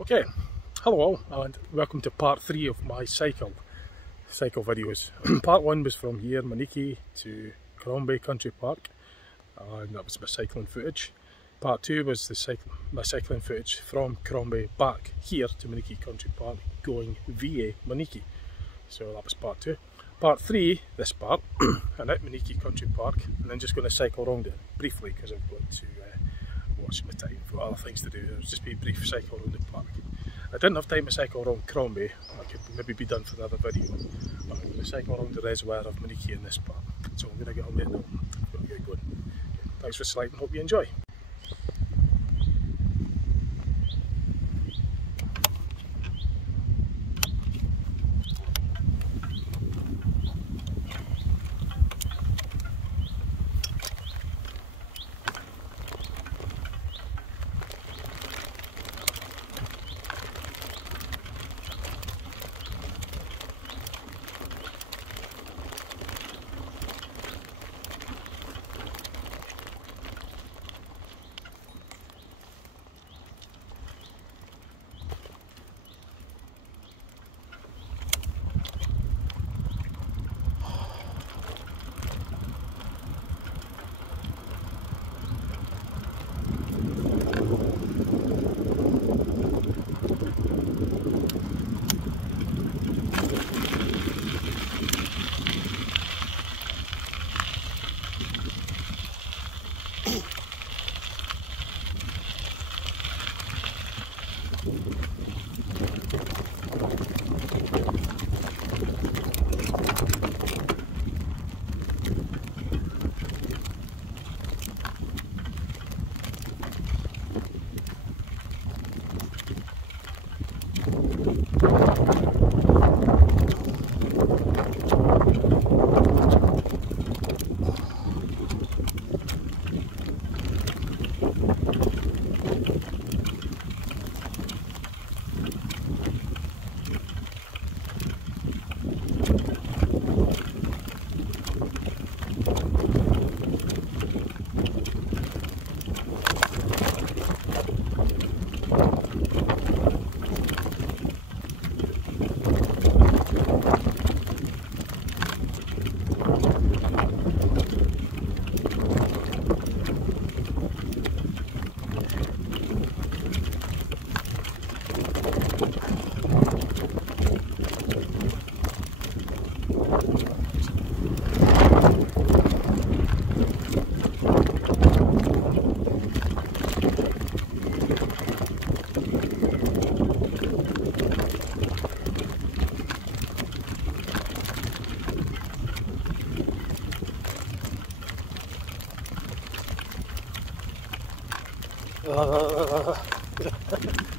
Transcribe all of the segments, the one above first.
Okay, hello all and welcome to part 3 of my cycle videos. Part 1 was from here, Monikie to Country Park, and that was my cycling footage. Part 2 was my cycling footage from Crombie back here to Monikie Country Park, going via Monikie. So that was part 2. Part 3, this part, I'm at Monikie Country Park and I'm just going to cycle around it briefly because I've got to watch my time. I've got other things to do. It'll just be a brief cycle around the park. I didn't have time to cycle around Crombie. I could maybe be done for another video, but I'm going to cycle around the reservoir of Monikie in this part. So I'm going to get on there now. I'm going to get going. Okay, thanks for sliding, hope you enjoy.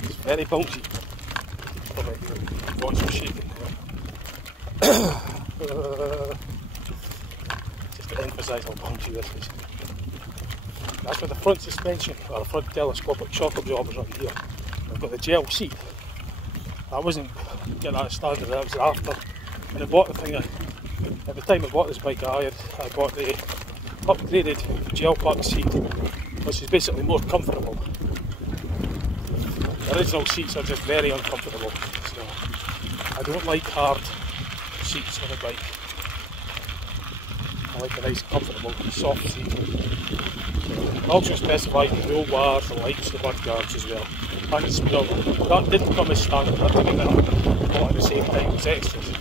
It's very bouncy. Watch me shaking. Just to emphasise how bouncy this is. That's with the front suspension, or the front telescopic shock absorbers on here. I've got the gel seat. I wasn't getting that started, that was after. When I bought the thing, at the time I bought this bike I bought the upgraded gel pack seat, which is basically more comfortable. The original seats are just very uncomfortable, so I don't like hard seats on a bike. I like a nice comfortable soft seat. I also specified the dual bars, the lights, the mud guards as well. And the speedometer. That didn't come as standard, I had to get that all at the same time as extras.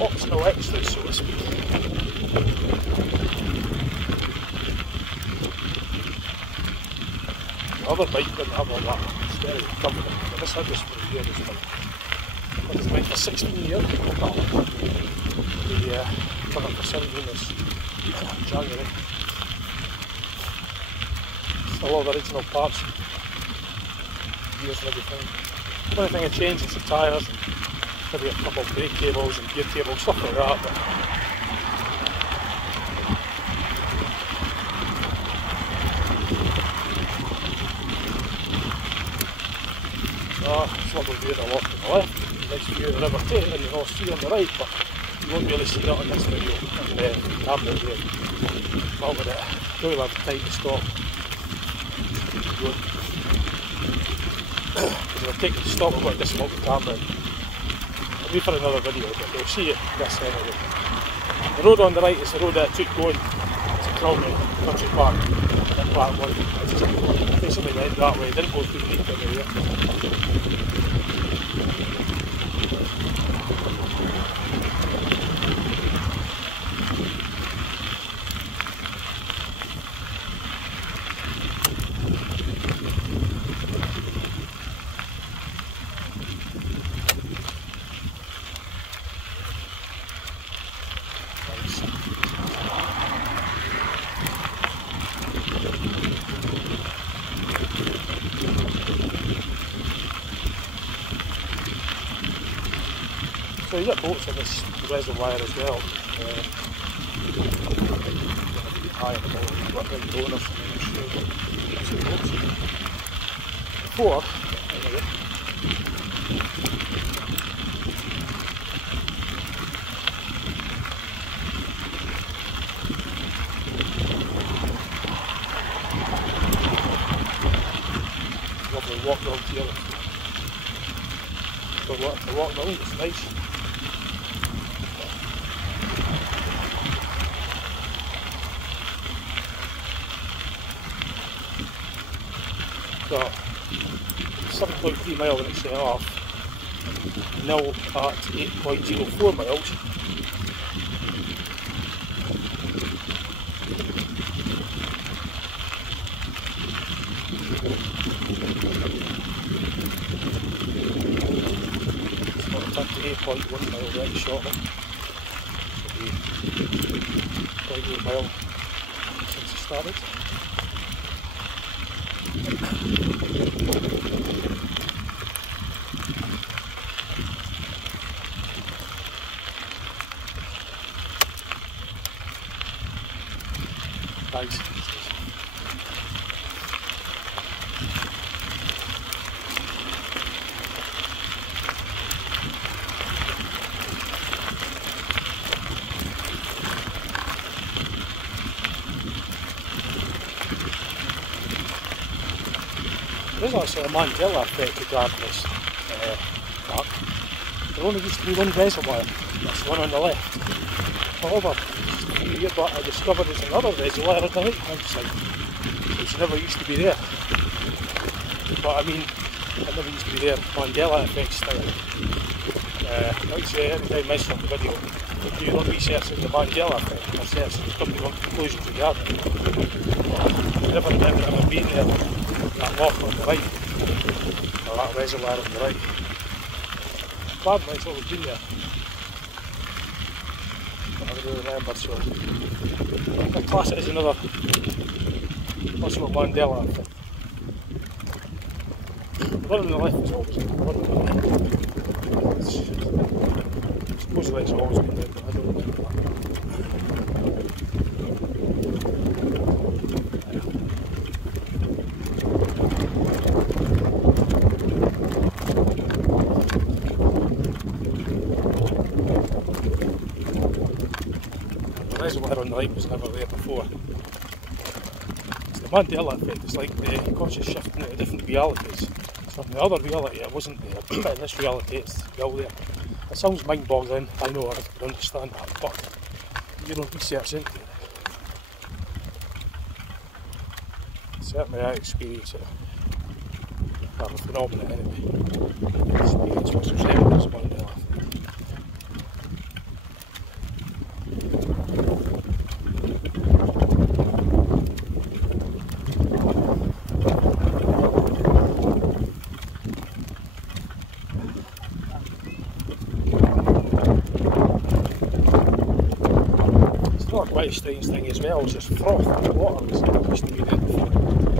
Optional extras, so to speak. The other bike didn't have all that. It's very comfortable. But this had this for years. It's been for 16 years. The coming for 17 this January. Still all the original parts. Gears and everything. The only thing I changed is the tyres and maybe a couple of brake cables and gear cables, stuff like that. But it's lovely view of the loch on the left, nice view of the River Tay and the North Sea on the right, but you won't really see that on this video and the camera here. Not with it, don't really have time to stop. because I'll take it to stop, I've got to dismount the camera. I'll leave for another video, but you'll see it this anyway. The road on the right is the road that I took going to Crombie Country Park in part 1. I just basically went that way, didn't go through the deep area. So you get boats in this reservoir as well. High in the bottom, you've got big donors and boats. Before, anyway, lovely walk around here. To walk around, it's nice. So 7.3 miles when it set off, now at 8.04 miles. It's not up to 8.1 miles very shortly. Should be 0.8 miles since it started. Nice. There's actually a Mandela effect regarding this park. There only used to be one reservoir, that's the one on the left. However, a few years back I discovered there's another reservoir on the right hand side, which never used to be there. But I mean, it never used to be there. Mandela effect style. Like I say, every time I mess up the video, do your own research on the Mandela effect, research and come to your own conclusions regarding it. I never remember ever being there. That lock on the right, or that reservoir on the right. Apparently it's always been there, but I don't really remember, so I class it as another possible Mandela effect. The one on the left is always there, the one on the right, supposedly it's always been there, but I don't remember that. The reservoir on the right was never there before. It's the Mandela effect, it's like the conscious shifting into different realities. So in the other reality it wasn't there, but in this reality it's still there. It sounds mind-boggling, I know I can understand that, but you don't research into it. Certainly I experience it. Well, a phenomenon anyway. I experience what's resembled as Mandela effect. Quite a strange thing as well, it's just froth in the water that used to be there before.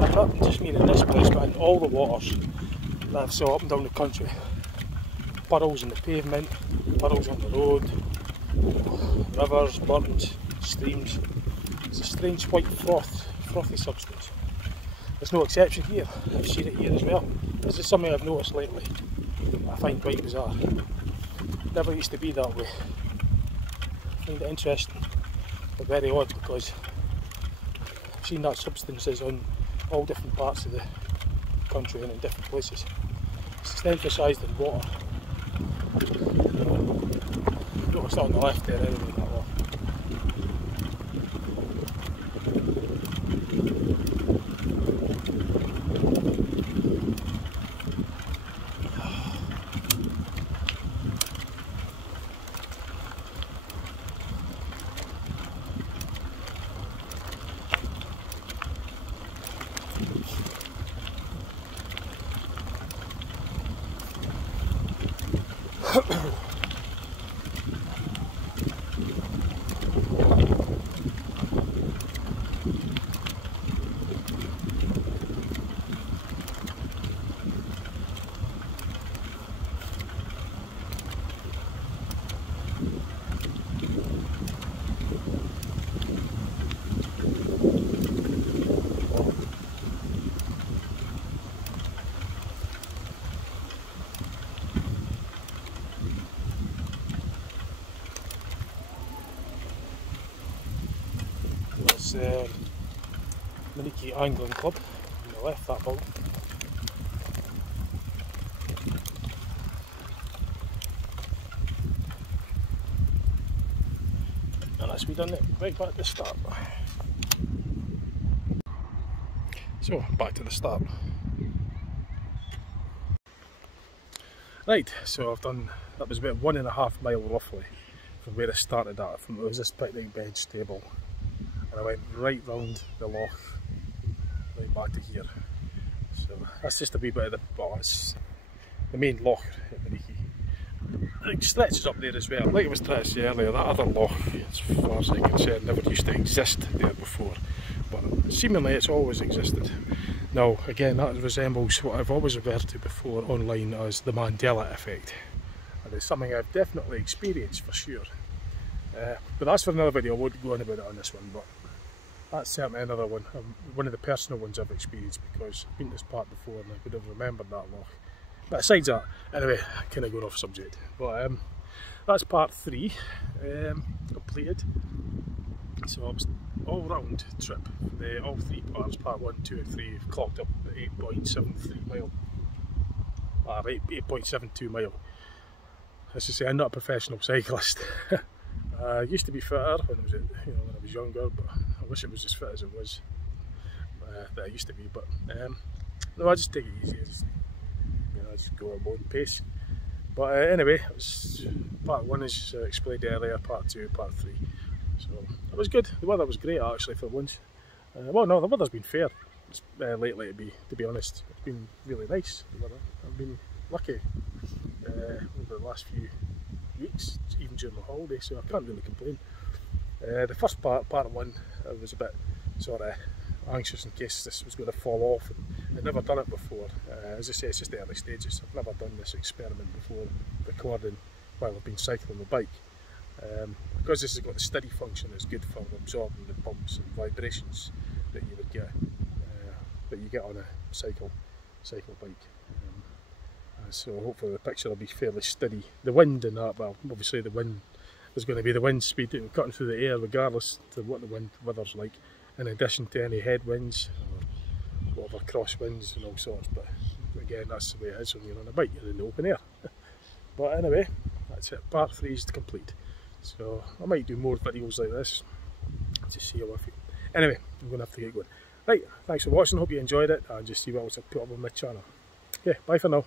And not just mean in this place, but in all the waters that I've saw up and down the country. Puddles in the pavement, puddles on the road, rivers, burns, streams. It's a strange white frothy substance. There's no exception here, I've seen it here as well. This is something I've noticed lately that I find quite bizarre. Never used to be that way. I find it interesting. But very odd, because I've seen that substances on all different parts of the country and in different places. It's emphasised in water. Notice that on the left there anyway, that loch. That's Monikie Angling Club on the left, that building. And that's we done it right back at the start. So back to the start. Right, so I've done, that was about 1.5 miles roughly from where I started at. From it was this picnic bench table, and I went right round the loch, right back to here. So that's just a wee bit of the, well, it's the main loch at Monikie. It stretches up there as well. Like I was trying to say earlier, that other loch, as far as I'm concerned, never used to exist there before, but seemingly it's always existed. Now again, that resembles what I've always referred to before online as the Mandela effect, and it's something I've definitely experienced for sure. But that's for another video. I won't go on about it on this one, but that's certainly another one, one of the personal ones I've experienced, because I've been to this part before and I would have remembered that loch. But besides that, anyway, kind of going off subject. But that's part 3 completed. So it was all round trip. All 3 parts, part 1, 2 and 3, have clocked up at 8.73 mile. 8.72 mile. As I say, I'm not a professional cyclist. I used to be fitter when I was, when I was younger, but I wish it was as fit as it was that I used to be. But no, I just take it easy. I just go at my own pace. But anyway, it was part 1 as explained earlier, part 2, part 3. So it was good. The weather was great actually for once. Well, no, the weather's been fair lately to be honest. It's been really nice, the weather. I've been lucky over the last few weeks, even during the holiday, so I can't really complain. The first part 1, I was a bit sort of anxious in case this was going to fall off, and I'd never done it before. As I say, it's just the early stages. I've never done this experiment before, recording while I've been cycling the bike. Because this has got the steady function, it's good for absorbing the bumps and vibrations that you would get on a cycle bike. So hopefully the picture will be fairly steady. The wind and that, well, obviously the wind, there's going to be the wind speed cutting through the air regardless of what the weather's like, in addition to any headwinds or whatever crosswinds and all sorts. But again, that's the way it is when you're on a bike, you're in the open air. But anyway, that's it, part 3 is complete. So I might do more videos like this to see how I feel. Anyway, I'm going to have to get going. Right, thanks for watching, hope you enjoyed it, and just see what else I put up on my channel. Okay, bye for now.